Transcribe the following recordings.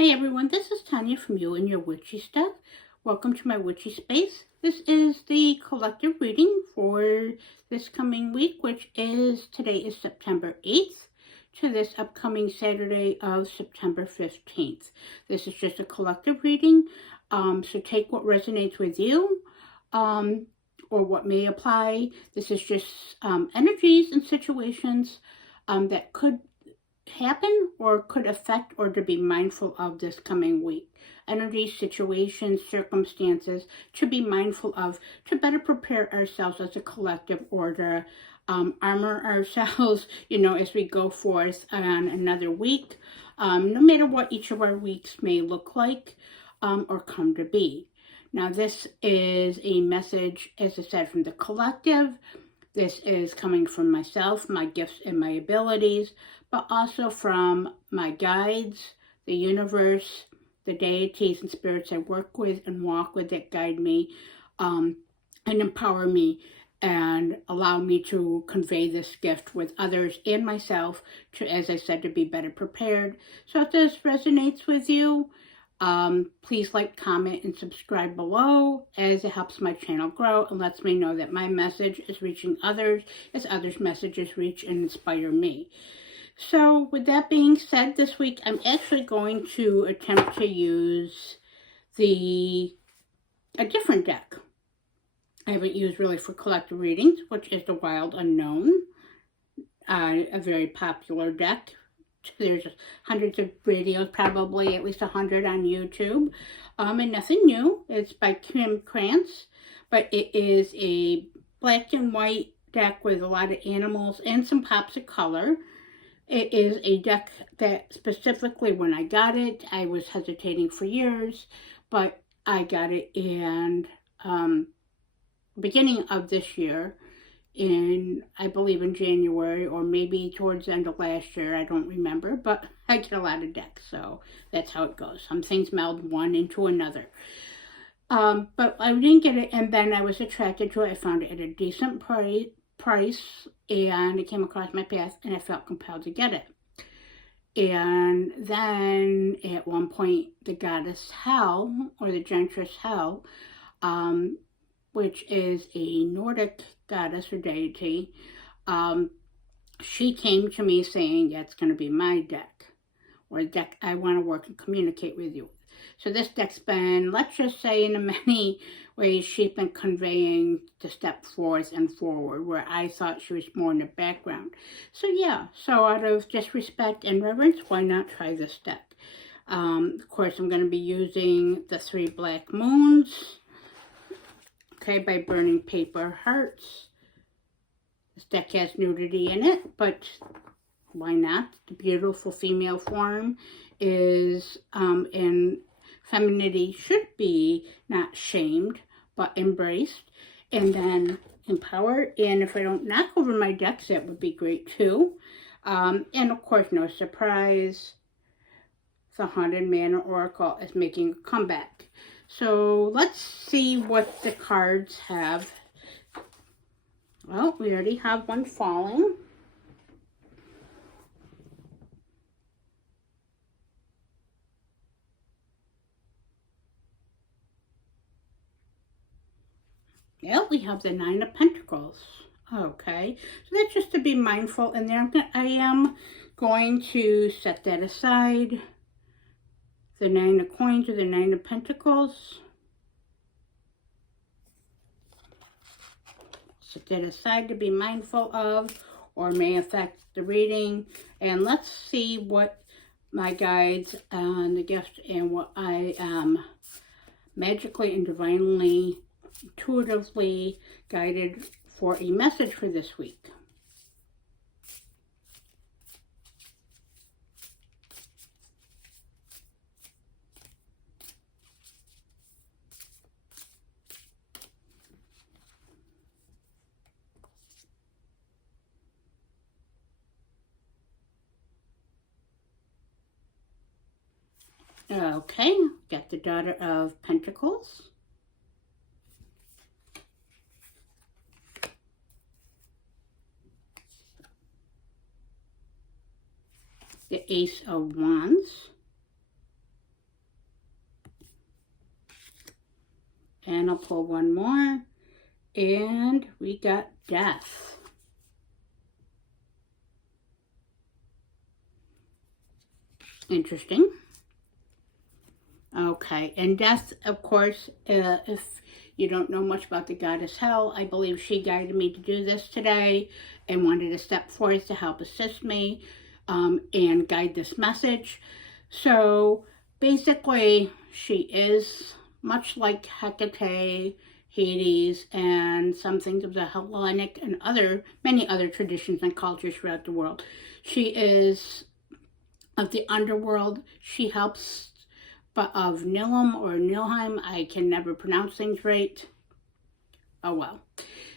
Hi everyone, this is Tanya from You and Your Witchy Stuff. Welcome to my witchy space. This is the collective reading for this coming week, which is, today is September 8th to this upcoming Saturday of September 15th. This is just a collective reading, so take what resonates with you, or what may apply. This is just energies and situations that could happen or could affect or to be mindful of this coming week. Energies, situations, circumstances to be mindful of to better prepare ourselves as a collective or to armor ourselves, as we go forth on another week, no matter what each of our weeks may look like or come to be. Now, this is a message, as I said, from the collective. This is coming from myself, my gifts and my abilities, but also from my guides, the universe, the deities and spirits I work with and walk with that guide me and empower me and allow me to convey this gift with others and myself to, as I said, to be better prepared. So if this resonates with you, please like, comment, and subscribe below, as it helps my channel grow and lets me know that my message is reaching others as others' messages reach and inspire me. So with that being said, this week I'm actually going to attempt to use a different deck I haven't used really for collective readings, which is the Wild Unknown, a very popular deck. There's hundreds of videos, probably at least 100 on YouTube, and nothing new. It's by Kim Krantz, but it is a black and white deck with a lot of animals and some pops of color. It is a deck that specifically when I got it, I was hesitating for years, but I got it in beginning of this year, I believe in January, or maybe towards the end of last year, I don't remember, but I get a lot of decks, so that's how it goes. Some things meld one into another. But I didn't get it, and then I was attracted to it. I found it at a decent price, and it came across my path, and I felt compelled to get it. And then at one point, the goddess Hel, or the Gentris Hel, which is a Nordic goddess or deity, she came to me saying, that's going to be my deck, or a deck I want to work and communicate with you. So this deck's been, let's just say, in many ways, she's been conveying the step forth and forward, where I thought she was more in the background. So yeah, so out of just respect and reverence, why not try this deck? Of course, I'm going to be using the 3 Black Moons, okay, by Burning Paper Hearts. This deck has nudity in it, but why not? The beautiful female form is, and femininity should be not shamed, but embraced, and then empowered. And if I don't knock over my decks, that would be great too. And of course, no surprise, the Haunted Manor Oracle is making a comeback. So let's see what the cards have. Well, we already have one falling. Yeah, we have the 9 of Pentacles. Okay, so that's just to be mindful in there. I am going to set that aside. The 9 of Coins or the 9 of Pentacles. Set that aside to be mindful of or may affect the reading. And let's see what my guides and the gift and what I am magically and divinely, intuitively guided for a message for this week. Okay, got the Daughter of Pentacles. The Ace of Wands. And I'll pull one more. And we got death. Interesting. Okay, and death, of course, if you don't know much about the goddess Hel, I believe she guided me to do this today and wanted to step forth to help assist me and guide this message. So basically, she is much like Hecate, Hades, and some things of the Hellenic and many other traditions and cultures throughout the world. She is of the underworld. She helps of Nilum or Nilheim. I can never pronounce things right. Oh well.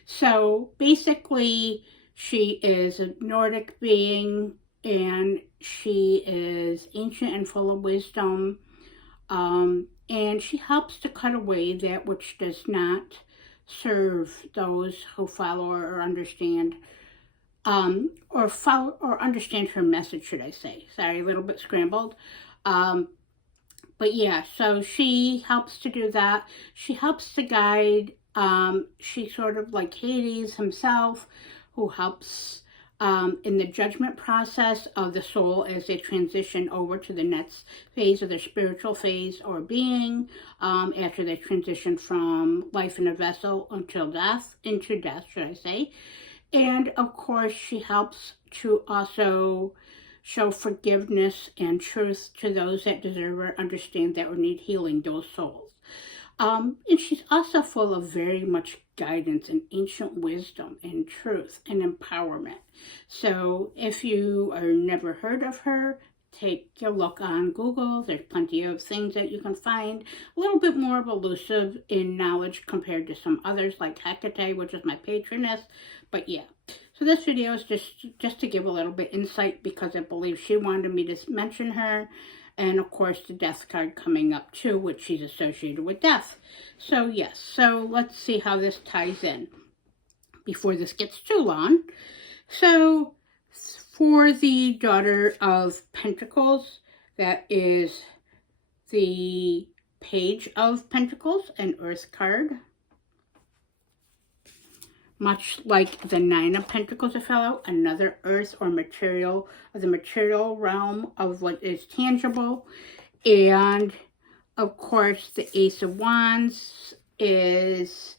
So basically, she is a Nordic being, and she is ancient and full of wisdom. And she helps to cut away that which does not serve those who follow or understand or understand her message, should I say. Sorry, a little bit scrambled. But yeah, so she helps to do that. She helps to guide. She's sort of like Hades himself, who helps in the judgment process of the soul as they transition over to the next phase of their spiritual phase or being, after they transition from life in a vessel into death, should I say. And of course, she helps to also show forgiveness and truth to those that deserve or understand that or need healing, those souls. And she's also full of very much guidance and ancient wisdom and truth and empowerment. So if you are never heard of her, take a look on Google. There's plenty of things that you can find. A little bit more elusive in knowledge compared to some others like Hecate, which is my patroness. But yeah. So this video is just to give a little bit insight because I believe she wanted me to mention her. And of course the death card coming up too, which she's associated with death. So yes, so let's see how this ties in before this gets too long. So for the Daughter of Pentacles, that is the Page of Pentacles, an Earth card. Much like the Nine of Pentacles, a fellow, another earth or material, of the material realm of what is tangible. And of course, the Ace of Wands is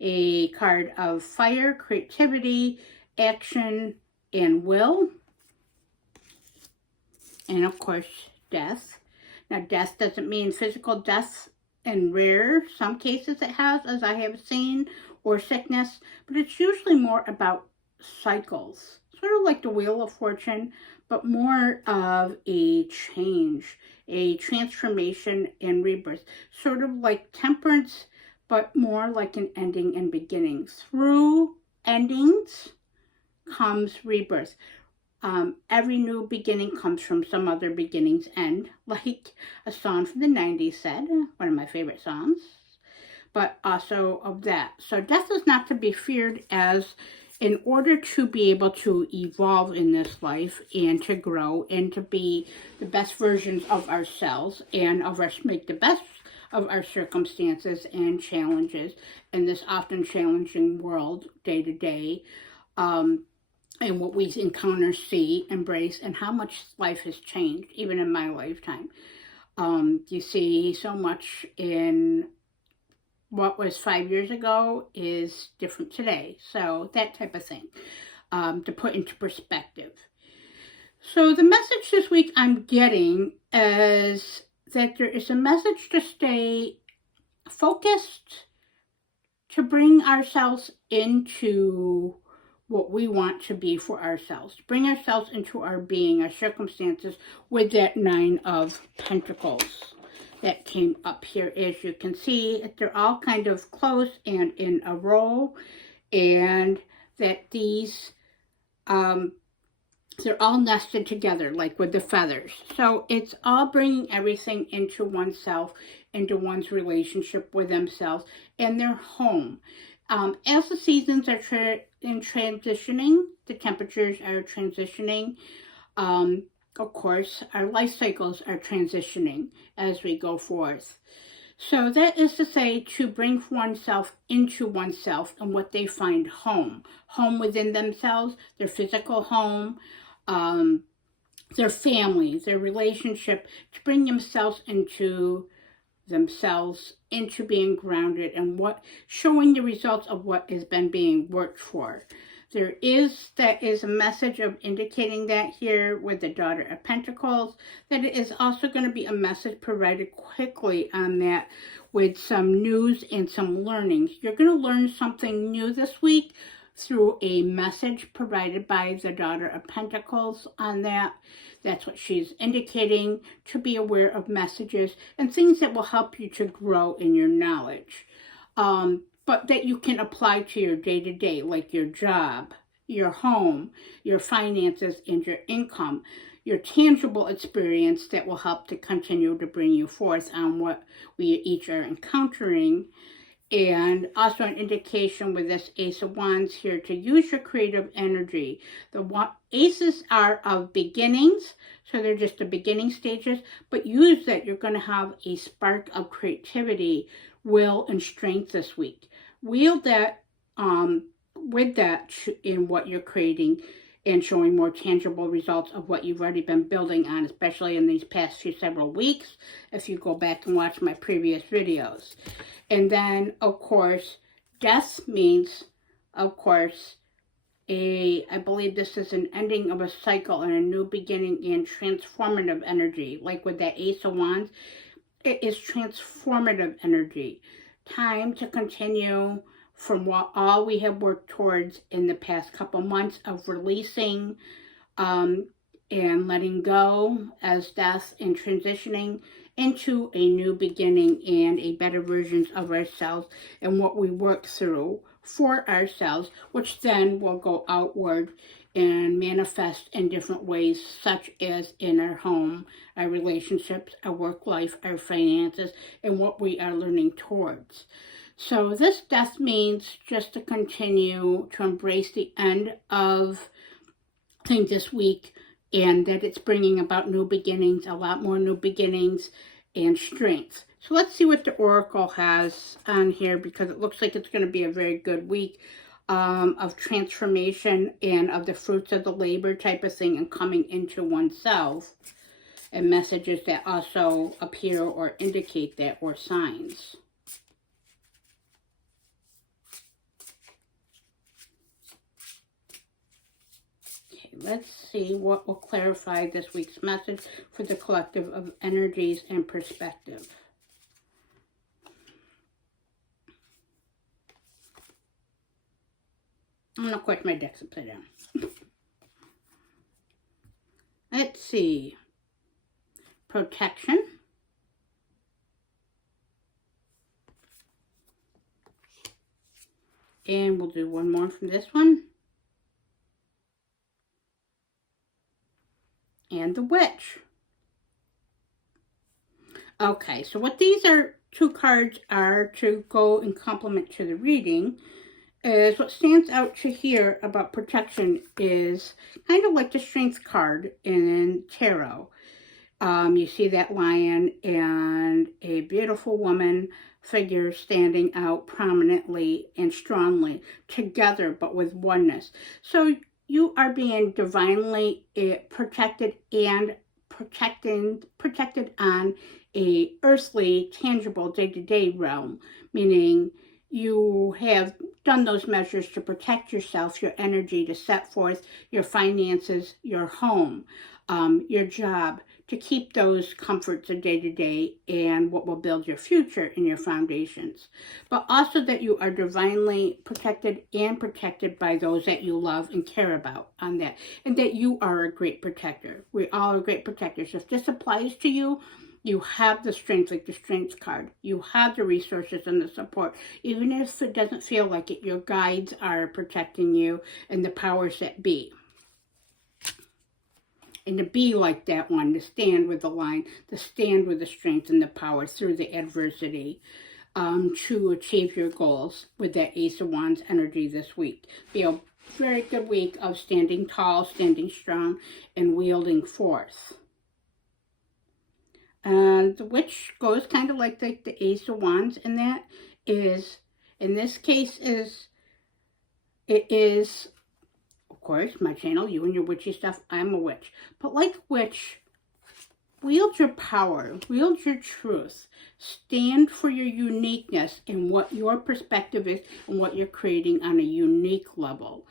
a card of fire, creativity, action, and will. And of course, death. Now, death doesn't mean physical death. In some cases it has, as I have seen, or sickness, but it's usually more about cycles, sort of like the Wheel of Fortune, but more of a change, a transformation and rebirth, sort of like Temperance, but more like an ending and beginning. Through endings comes rebirth. Every new beginning comes from some other beginning's end, like a song from the 90s said, one of my favorite songs. But also of that. So death is not to be feared, as in order to be able to evolve in this life and to grow and to be the best versions of ourselves and of us, make the best of our circumstances and challenges in this often challenging world day to day, and what we encounter, see, embrace, and how much life has changed, even in my lifetime. You see so much in what was 5 years ago is different today. So that type of thing, to put into perspective. So the message this week I'm getting is that there is a message to stay focused, to bring ourselves into what we want to be for ourselves, bring ourselves into our being, our circumstances, with that Nine of Pentacles that came up here. As you can see, they're all kind of close and in a row, and that these, they're all nested together, like with the feathers. So it's all bringing everything into oneself, into one's relationship with themselves and their home. As the seasons are transitioning, the temperatures are transitioning, of course, our life cycles are transitioning as we go forth. So that is to say, to bring oneself into oneself and what they find home. Home within themselves, their physical home, their family, their relationship, to bring themselves into being grounded and showing the results of what has been being worked for. That is a message of indicating that here with the Daughter of Pentacles, that it is also going to be a message provided quickly on that with some news and some learnings. You're going to learn something new this week through a message provided by the Daughter of Pentacles on that. That's what she's indicating, to be aware of messages and things that will help you to grow in your knowledge. But that you can apply to your day-to-day, like your job, your home, your finances, and your income, your tangible experience that will help to continue to bring you forth on what we each are encountering. And also an indication with this Ace of Wands here to use your creative energy. The aces are of beginnings, so they're just the beginning stages, but use that. You're going to have a spark of creativity, will, and strength this week. Wield that with that in what you're creating and showing more tangible results of what you've already been building on, especially in these past several weeks, if you go back and watch my previous videos. And then, of course, death means, of course, I believe this is an ending of a cycle and a new beginning and transformative energy. Like with that Ace of Wands, it is transformative energy. Time to continue from what all we have worked towards in the past couple months of releasing and letting go as death and transitioning into a new beginning and a better versions of ourselves and what we work through for ourselves, which then will go outward and manifest in different ways, such as in our home, our relationships, our work life, our finances, and what we are learning towards. So this death means just to continue to embrace the end of things this week, and that it's bringing about new beginnings, a lot more new beginnings and strength. So let's see what the Oracle has on here, because it looks like it's going to be a very good week of transformation and of the fruits of the labor type of thing and coming into oneself, and messages that also appear or indicate that, or signs. Let's see what will clarify this week's message for the collective of energies and perspective. I'm going to quit my decks upside down. Let's see. Protection. And we'll do one more from this one. And the Witch. Okay, so what these two cards are to go and complement to the reading is what stands out to here about protection is kind of like the Strength card in tarot. You see that lion and a beautiful woman figure standing out prominently and strongly together, but with oneness. So you are being divinely protected and protected on a earthly, tangible, day-to-day realm, meaning you have done those measures to protect yourself, your energy, to set forth your finances, your home, your job, to keep those comforts of day-to-day and what will build your future and your foundations. But also that you are divinely protected and protected by those that you love and care about on that. And that you are a great protector. We all are great protectors. If this applies to you, you have the strength, like the Strength card. You have the resources and the support. Even if it doesn't feel like it, your guides are protecting you and the powers that be. And to be like that one, to stand with the line, to stand with the strength and the power through the adversity, to achieve your goals with that Ace of Wands energy this week. Be a very good week of standing tall, standing strong, and wielding force. And the witch goes kind of like the Ace of Wands, and that is, in this case, it is, of course, my channel, you and your witchy stuff. I'm a witch. But like witch, wield your power, wield your truth, stand for your uniqueness and what your perspective is and what you're creating on a unique level.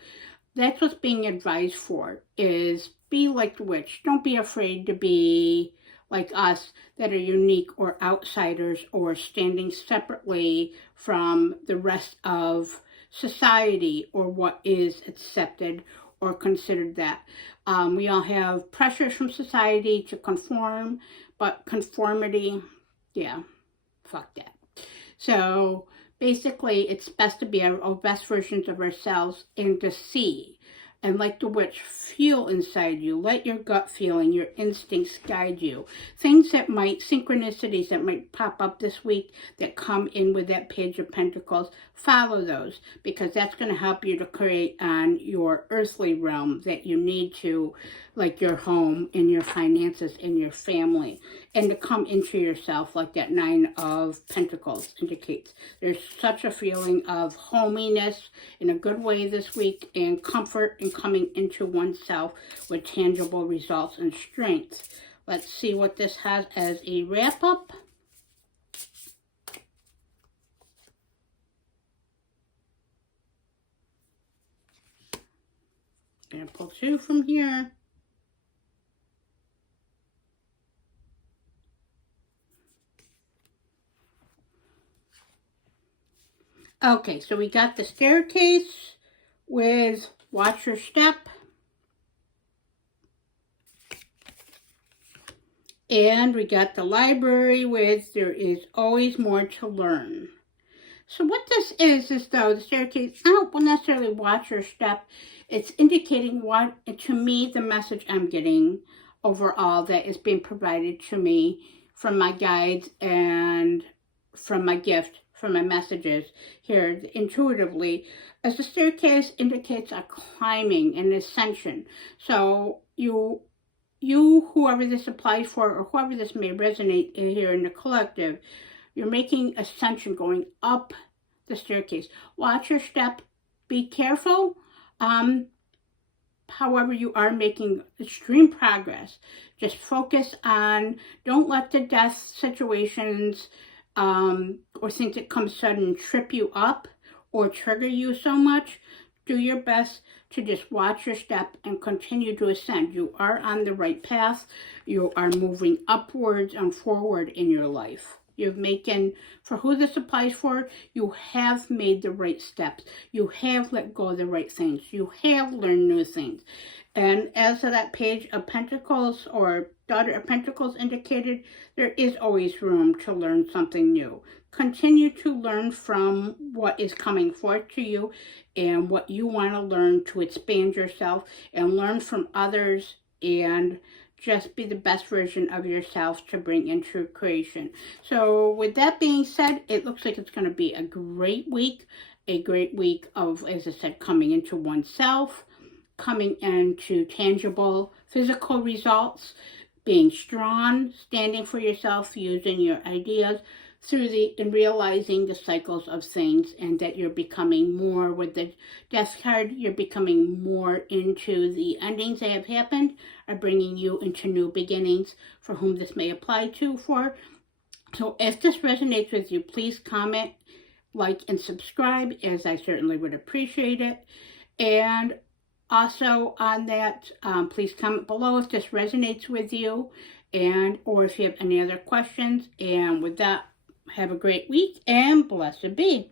That's what's being advised for, is be like the witch. Don't be afraid to be like us that are unique or outsiders or standing separately from the rest of society or what is accepted or considered that. We all have pressures from society to conform, but conformity, yeah, fuck that. So basically, it's best to be our best versions of ourselves and to see. And like the witch, feel inside you. Let your gut feeling, your instincts guide you. Things that might, synchronicities that might pop up this week that come in with that Page of Pentacles, follow those, because that's going to help you to create on your earthly realm that you need to, like your home and your finances and your family, and to come into yourself like that Nine of Pentacles indicates. There's such a feeling of hominess in a good way this week, and comfort and coming into oneself with tangible results and strength. Let's see what this has as a wrap-up. I'm going to pull two from here. Okay, so we got the staircase with watch your step. And we got the library with there is always more to learn. So what this is though, the staircase, I don't necessarily watch your step. It's indicating what, to me, the message I'm getting overall that is being provided to me from my guides and from my gift, from my messages here intuitively, as the staircase indicates a climbing and ascension. So you, whoever this applies for, or whoever this may resonate here in the collective, you're making ascension, going up the staircase. Watch your step. Be careful. However, you are making extreme progress. Just focus on, don't let the death situations or things that come sudden trip you up or trigger you so much. Do your best to just watch your step and continue to ascend. You are on the right path. You are moving upwards and forward in your life. You've making, for who this applies for, you have made the right steps. You have let go of the right things. You have learned new things. And as of that Page of Pentacles or Daughter of Pentacles indicated, there is always room to learn something new. Continue to learn from what is coming forth to you and what you want to learn to expand yourself, and learn from others, and just be the best version of yourself to bring into creation. So with that being said, it looks like it's going to be a great week of, as I said, coming into oneself, coming into tangible physical results, being strong, standing for yourself, using your ideas through and realizing the cycles of things, and that you're becoming more, with the Death card, you're becoming more into the endings that have happened, are bringing you into new beginnings for whom this may apply to for. So if this resonates with you, please comment, like, and subscribe, as I certainly would appreciate it. And also on that, please comment below if this resonates with you, and or if you have any other questions. And with that, have a great week and blessed be.